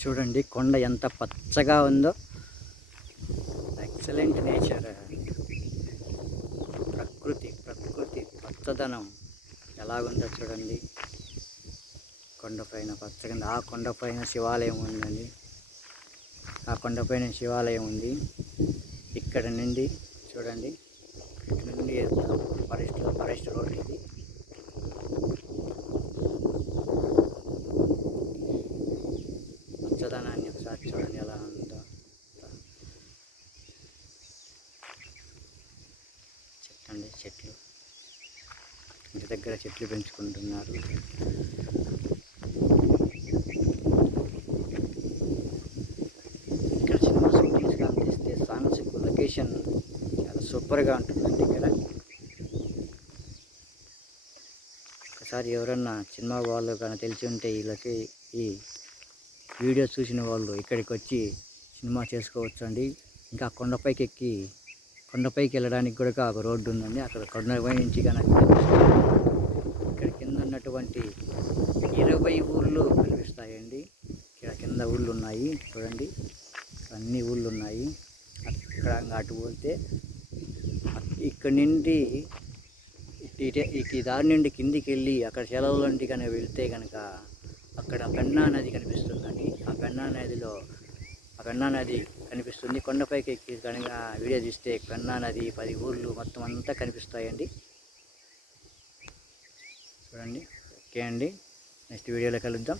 చూడండి కొండ ఎంత పచ్చగా ఉందో. Excellent nature. ప్రకృతి పచ్చదనం ఎలాగుందో చూడండి. కొండపైన పచ్చగా, ఆ కొండపైన శివాలయం ఉందండి. ఆ కొండపైన శివాలయం ఉంది. ఇక్కడ నుండి చూడండి, ఇటు నుండి ఫారెస్ట్ రోడ్ ఇది. పచ్చదనాన్ని ఒకసారి చూడండి ఎలా ఉందో. చెట్లు ఇంటి దగ్గర చెట్లు పెంచుకుంటున్నారు. ఇక్కడ సినిమా షూటింగ్స్ కానీ తీస్తే సాంగ్స్ లొకేషన్ చాలా సూపర్గా ఉంటుందండి. ఇక్కడ ఒకసారి ఎవరన్నా సినిమా వాళ్ళు కానీ తెలిసి ఉంటే వీళ్ళకి ఈ వీడియో చూసిన వాళ్ళు ఇక్కడికి వచ్చి సినిమా చేసుకోవచ్చు అండి. ఇంకా కొండపైకి వెళ్ళడానికి కూడా ఒక రోడ్డు ఉందండి. అక్కడ కొండపై నుంచి కనుక ఇక్కడ కింద ఉన్నటువంటి 20 ఊళ్ళు కనిపిస్తాయండి. ఇక్కడ కింద ఊళ్ళు ఉన్నాయి చూడండి, అన్ని ఊళ్ళు ఉన్నాయి. అక్కడ అటు పోతే ఇక్కడ నుండి ఈ దారి నుండి కిందికి వెళ్ళి అక్కడ సెలవులంటి కనుక వెళ్తే కనుక అక్కడ పెన్నా నది కనిపిస్తుందండి. ఆ పెన్నా నది కనిపిస్తుంది. కొండపైకి ఎక్కి కనుక వీడియో తీస్తే పెన్నా నది, 10 ఊళ్ళు మొత్తం అంతా కనిపిస్తాయండి. చూడండి. ఓకే అండి, నెక్స్ట్ వీడియోలో కలుద్దాం.